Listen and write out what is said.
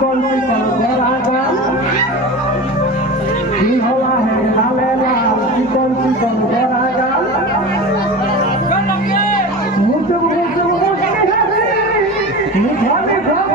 chicken chicken गोरा गाल की होला है लाले लाल चिकन चिकन गोरा गाल मुझे मुझे मुझे मुझे